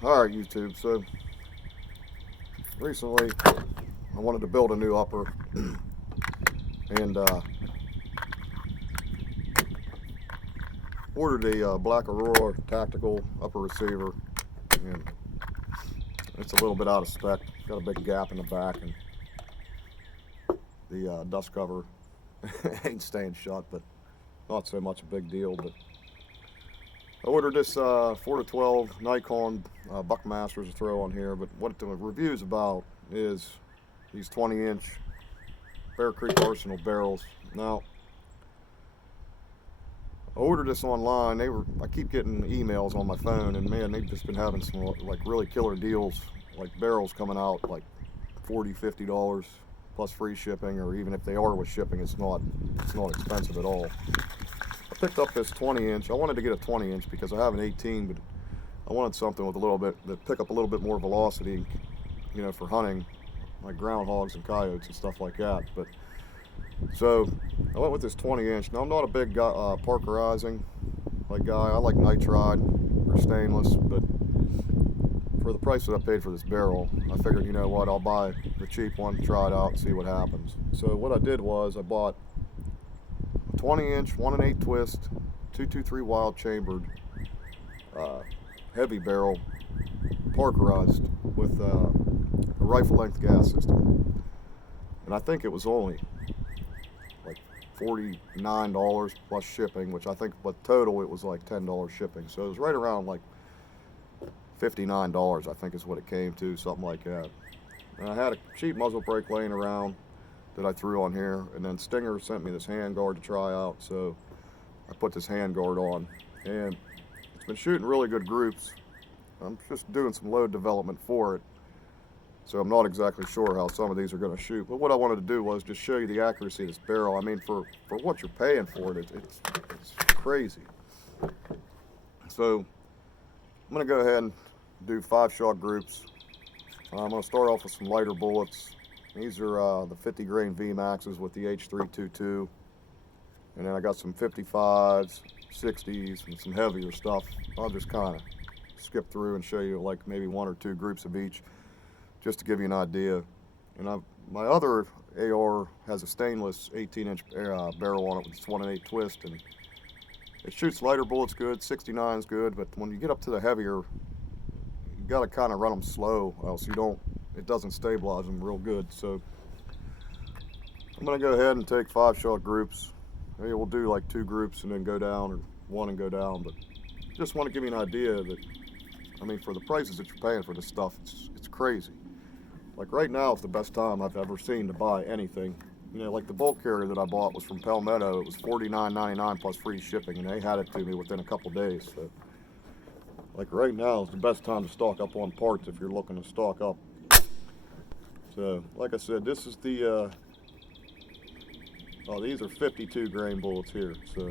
Alright, YouTube, so recently I wanted to build a new upper and ordered a Black Aurora tactical upper receiver, and it's a little bit out of spec. Got a big gap in the back, and the dust cover ain't staying shut, but not so much a big deal. But I ordered this 4 to 12 Nikon Buckmasters to throw on here, but what the review's about is these 20-inch Bear Creek Arsenal barrels. Now, I ordered this online. I keep getting emails on my phone, and man, they've just been having some like really killer deals, like barrels coming out like $40, $50 plus free shipping, or even if they are with shipping, it's not expensive at all. I picked up this 20-inch. I wanted to get a 20-inch because I have an 18, but I wanted something with a little bit that pick up a little bit more velocity, for hunting, like groundhogs and coyotes and stuff like that. But so I went with this 20-inch. Now I'm not a big Parkerizing guy. I like nitride or stainless, but for the price that I paid for this barrel, I figured, you know what, I'll buy the cheap one, try it out, and see what happens. So what I did was I bought a 20-inch 1 1/8 twist 223 Wylde chambered heavy barrel, Parkerized with a rifle length gas system, and I think it was only like $49 plus shipping, which I think, but total it was like $10 shipping. So it was right around like $59, I think is what it came to, something like that. And I had a cheap muzzle brake laying around that I threw on here, and then Stinger sent me this hand guard to try out, so I put this hand guard on, and it's been shooting really good groups. I'm just doing some load development for it, so I'm not exactly sure how some of these are going to shoot. But what I wanted to do was just show you the accuracy of this barrel. I mean, for what you're paying for it, it's crazy. So I'm going to go ahead and do 5-shot groups. I'm going to start off with some lighter bullets. These are the 50 grain VMAXs with the H322, and then I got some 55s, 60s, and some heavier stuff. I'll just kind of skip through and show you like maybe 1 or 2 groups of each, just to give you an idea. And my other AR has a stainless 18-inch barrel on it with this 1 1/8 twist, and it shoots lighter bullets good, 69's good, but when you get up to the heavier, you got to kind of run them slow, else it doesn't stabilize them real good. So I'm going to go ahead and take 5-shot groups. Maybe we'll do like 2 groups and then go down, or 1 and go down, but just want to give you an idea that, I mean, for the prices that you're paying for this stuff, it's crazy. Like right now, it's the best time I've ever seen to buy anything. Like the bulk carrier that I bought was from Palmetto. It was $49.99 plus free shipping, and they had it to me within a couple days. So, like right now is the best time to stock up on parts if you're looking to stock up. So, like I said, this is the, these are 52 grain bullets here. So,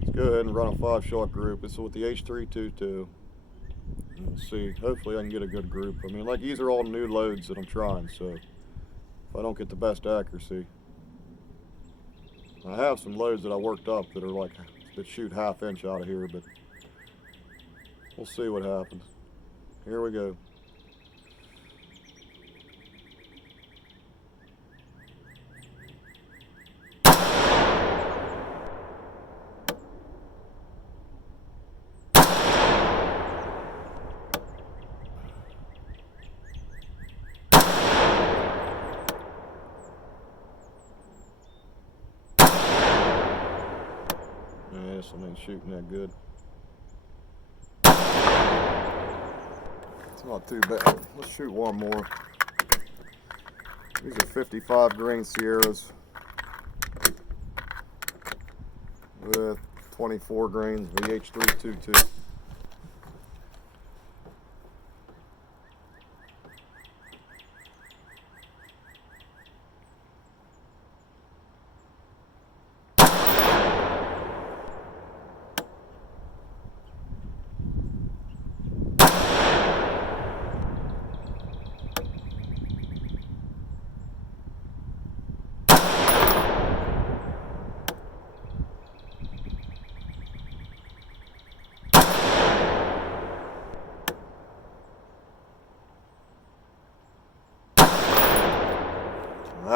let's go ahead and run a 5-shot group. It's with the H322. We'll see. Hopefully I can get a good group. I mean, like, these are all new loads that I'm trying, so if I don't get the best accuracy. I have some loads that I worked up that are that shoot 1/2 inch out of here, but we'll see what happens. Here we go. Yeah, this one ain't shooting that good. It's not too bad. Let's shoot one more. These are 55 grain Sierras with 24 grains of the H322.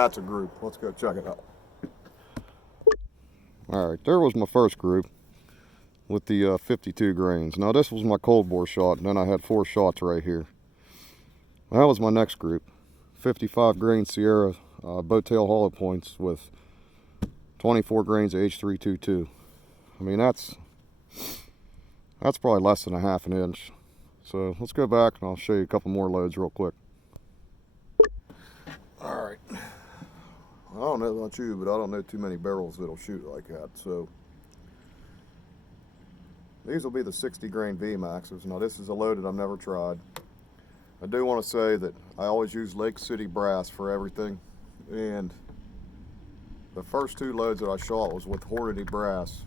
that's a group. Let's go check it out. Alright, there was my first group with the 52 grains. Now this was my cold bore shot, and then I had 4 shots right here. That was my next group. 55 grain Sierra bowtail hollow points with 24 grains of H322. I mean, that's probably less than a half an inch. So let's go back and I'll show you a couple more loads real quick. Alright. I don't know about you, but I don't know too many barrels that'll shoot like that. So these will be the 60 grain VMAXs. Now this is a load that I've never tried. I do want to say that I always use Lake City brass for everything, and the first 2 loads that I shot was with Hornady brass,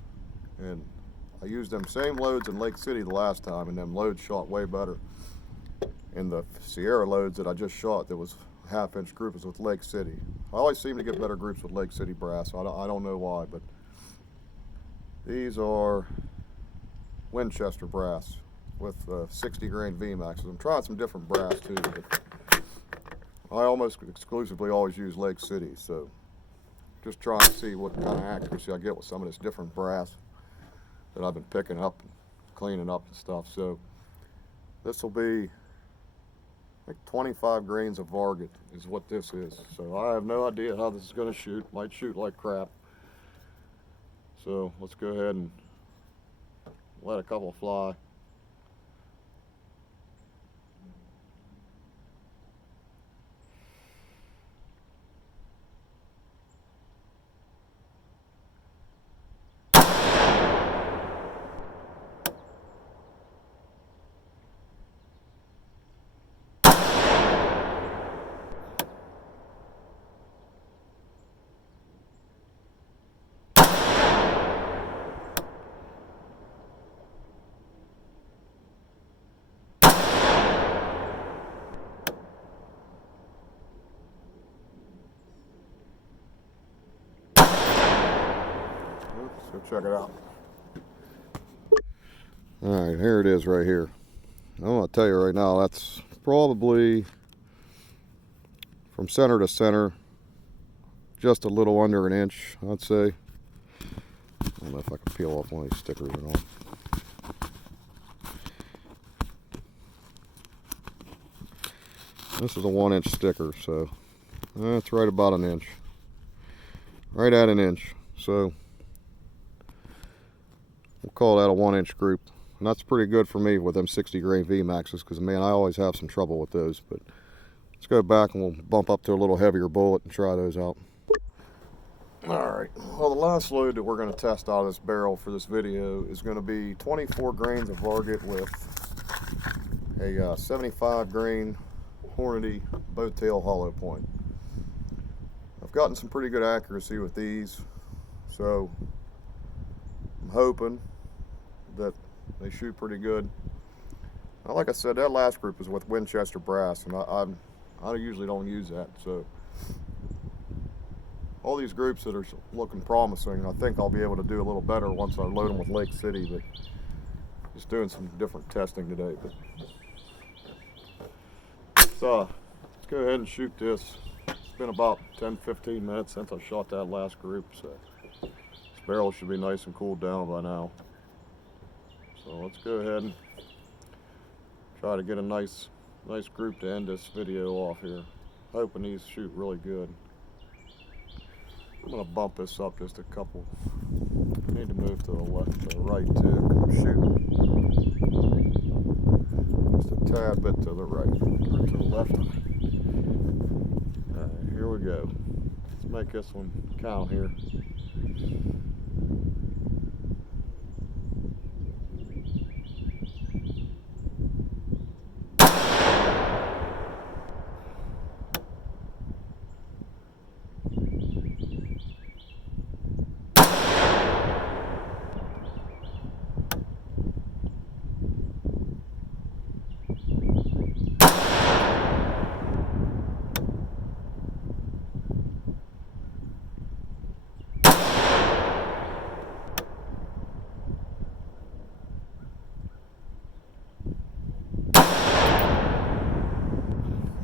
and I used them same loads in Lake City the last time, and them loads shot way better. And the Sierra loads that I just shot that was half-inch group was with Lake City. I always seem to get better groups with Lake City brass. I don't know why, but these are Winchester brass with 60 grain VMAXs. I'm trying some different brass too, but I almost exclusively always use Lake City, so just trying to see what kind of accuracy I get with some of this different brass that I've been picking up and cleaning up and stuff. So this will be like 25 grains of argot is what this is. So I have no idea how this is going to shoot. Might shoot like crap. So let's go ahead and let a couple fly. Let's go check it out. Alright, here it is right here. I'm going to tell you right now, that's probably from center to center, just a little under an inch, I'd say. I don't know if I can peel off one of these stickers or not. This is a 1-inch sticker, so that's right about an inch. Right at an inch. So we'll call that a 1-inch group. And that's pretty good for me with them 60 grain VMAXs, because man, I always have some trouble with those. But let's go back and we'll bump up to a little heavier bullet and try those out. Alright, well, the last load that we're going to test out of this barrel for this video is going to be 24 grains of argot with a 75 grain Hornady bowtail hollow point. I've gotten some pretty good accuracy with these, so I'm hoping that they shoot pretty good. Now, like I said, that last group is with Winchester brass, and I usually don't use that. So all these groups that are looking promising, I think I'll be able to do a little better once I load them with Lake City. But just doing some different testing today. But so let's go ahead and shoot this. It's been about 10-15 minutes since I shot that last group, so this barrel should be nice and cooled down by now. So let's go ahead and try to get a nice group to end this video off here. Hoping these shoot really good. I'm gonna bump this up just a couple. I need to move to the left, to the right too. I'm shooting just a tad bit to the right, or to the left. Alright, here we go. Let's make this one count here.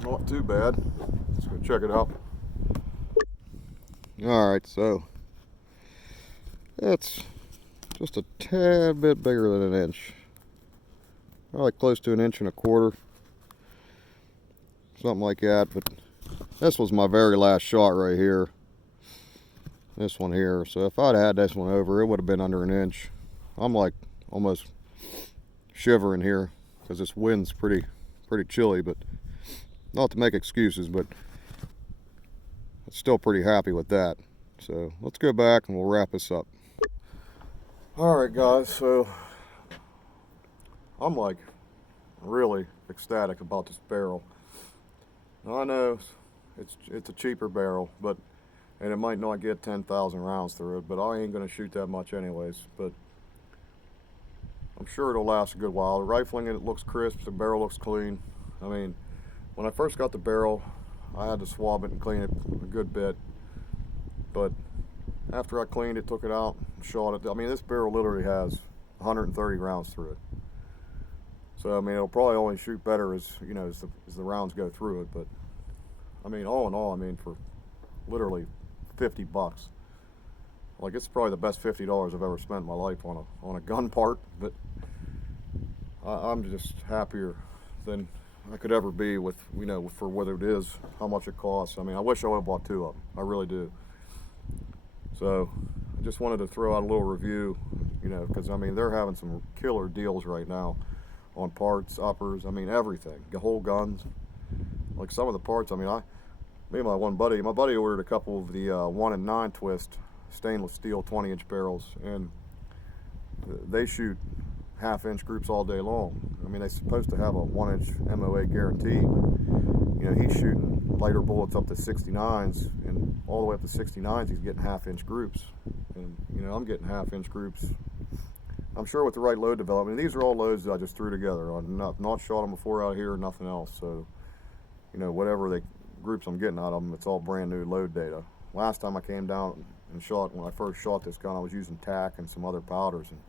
Not too bad. Let's go check it out. Alright, so it's just a tad bit bigger than an inch. Probably close to 1.25 inches. Something like that, but this was my very last shot right here. This one here. So if I'd had this one over, it would have been under an inch. I'm like almost shivering here because this wind's pretty chilly, but not to make excuses, but I'm still pretty happy with that. So let's go back and we'll wrap this up. Alright guys, so I'm like really ecstatic about this barrel. Now I know it's a cheaper barrel, and it might not get 10,000 rounds through it, but I ain't gonna shoot that much anyways. But I'm sure it'll last a good while. The rifling, it looks crisp, the barrel looks clean. I mean, when I first got the barrel, I had to swab it and clean it a good bit, but after I cleaned it, took it out, and shot it. I mean, this barrel literally has 130 rounds through it. So I mean, it'll probably only shoot better as the rounds go through it. But I mean, all in all, I mean, for literally $50, like it's probably the best $50 I've ever spent in my life on a gun part. But I'm just happier than I could ever be with for what it is, how much it costs. I mean, I wish I would have bought 2 of them. I really do. So I just wanted to throw out a little review, because I mean they're having some killer deals right now on parts, uppers, I mean everything, the whole guns. Like some of the parts, I mean, me and my buddy ordered a couple of the 1 and 9 twist stainless steel 20-inch barrels, and they shoot 1/2-inch groups all day long. I mean, they're supposed to have a 1-inch MOA guarantee, but he's shooting lighter bullets up to 69s, and all the way up to 69s he's getting 1/2-inch groups, and I'm getting 1/2-inch groups. I'm sure with the right load development. These are all loads that I just threw together. I've not shot them before out here, nothing else. So, whatever groups I'm getting out of them, it's all brand new load data. Last time I came down and shot, when I first shot this gun, I was using tack and some other powders, and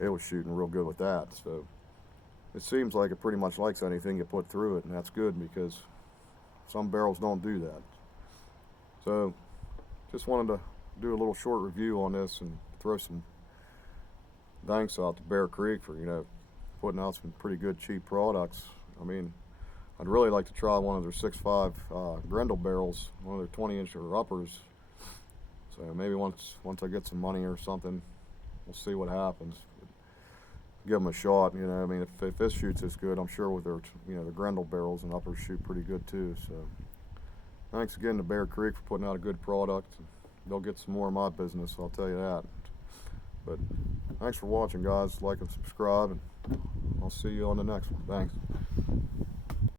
it was shooting real good with that. So it seems like it pretty much likes anything you put through it, and that's good because some barrels don't do that. So just wanted to do a little short review on this and throw some thanks out to Bear Creek for putting out some pretty good cheap products. I mean, I'd really like to try one of their 6.5 Grendel barrels, one of their 20-inch or uppers. So maybe once I get some money or something, we'll see what happens. Give them a shot. I mean, if this shoots this good, I'm sure with their the Grendel barrels and uppers shoot pretty good too. So thanks again to Bear Creek for putting out a good product. They'll get some more of my business, I'll tell you that. But thanks for watching, guys. Like and subscribe, and I'll see you on the next one. Thanks.